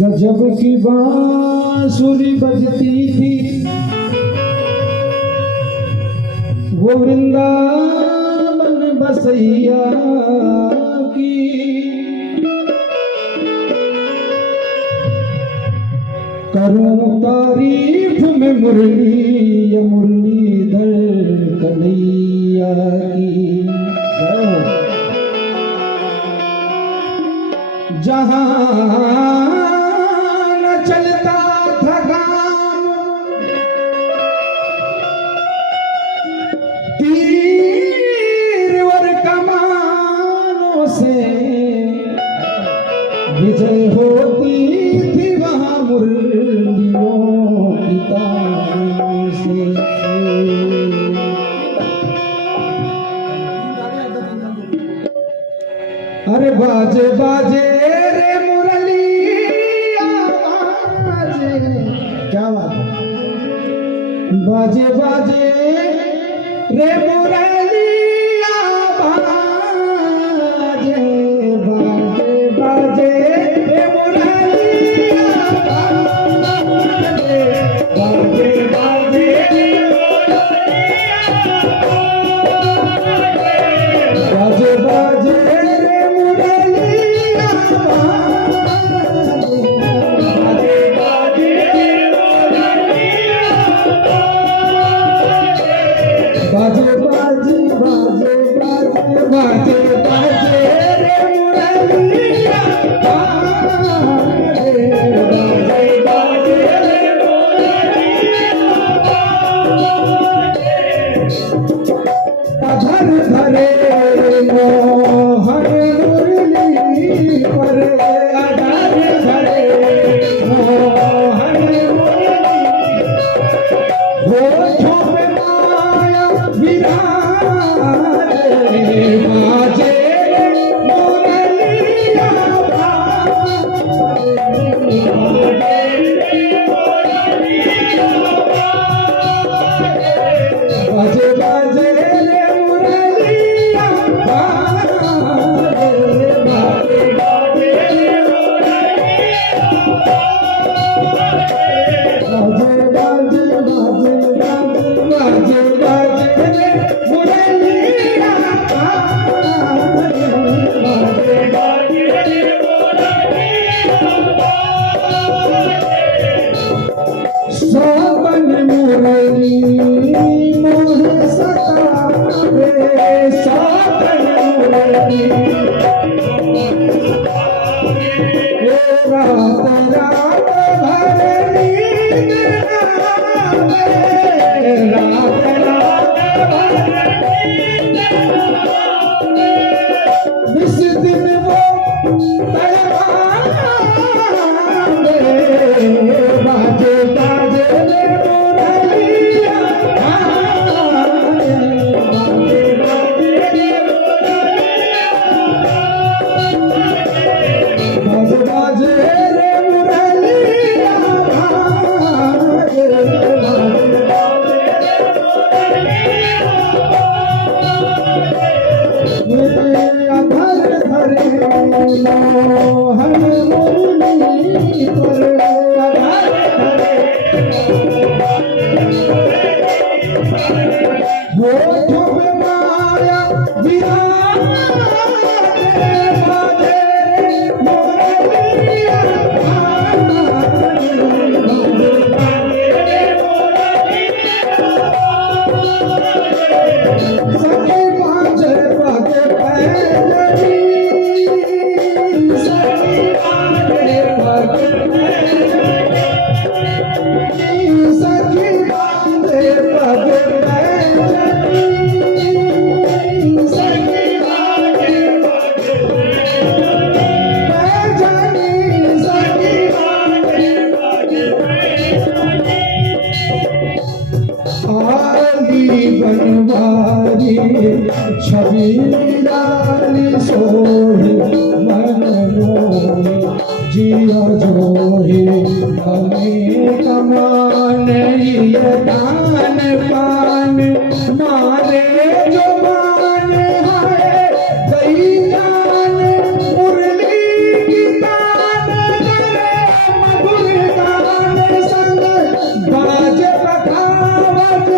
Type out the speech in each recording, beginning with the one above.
गजब की बांसुरी बजती थी वो वृंदावन बसैया की। करूं तारीफ में मुरली ये मुरलीधर कन्हैया की। जहां चलता था गाम तीर और कमानों से विजय होती थी वहां मुरलियों की तानों से। अरे बाजे बाजे रे मुरली क्या बात है। बाजे बाजे रे मुरलिया बाजे बाजे बाजे रे मुरलिया बाजे बाजे बाजे बाजे बाजे रे मुरलिया बाजे बाजे बाजे बाजे बाजे रे मुरलिया बाजे बाजे बाजे रे मुरलिया धर धरे मोहन मुरली पर अधर धरे मोहन मुरली हो छोप माया विराज बाजे मुरलिया बाजे बाजे रे मुरलिया बाजे बाजे बाजे रे मुरलिया बाजे बाजे बाजे बाजे बाजे रे मुरलिया बाजे बाजे रे सोबन मुरली मोहे सतावे सोबन मुरली रात रात भर नींद आवे रात रात भर नींद आवे इस दिन वो तड़पावे बाजे बाजे रे मुरलिया बाजे बाजे बाजे रे मुरलिया बाजे बाजे रे मुरलिया बाजे बाजे बाजे रे अधर धरे मोहन मुरली पर अधर धरे हो छुप माया विराजे बाजे मुरलिया बाजे बाजे रे मुरलिया सखी बाजे बाजे पैजनी सखी बाजे बाजे पैजनी सखी बाजे बाजे पैजनी सखी बाजे बाजे पैजनी सखी बाजे बाजे पैजनी आली बनवारी छवि लाली सोही मन मोही जिया जो हे हमें कमान ये दान पान मारे जो मान है गई जान मुरली की तान करे मधुर गान संग बाज बखावत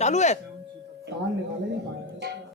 चालू है कान निकाले नहीं पाए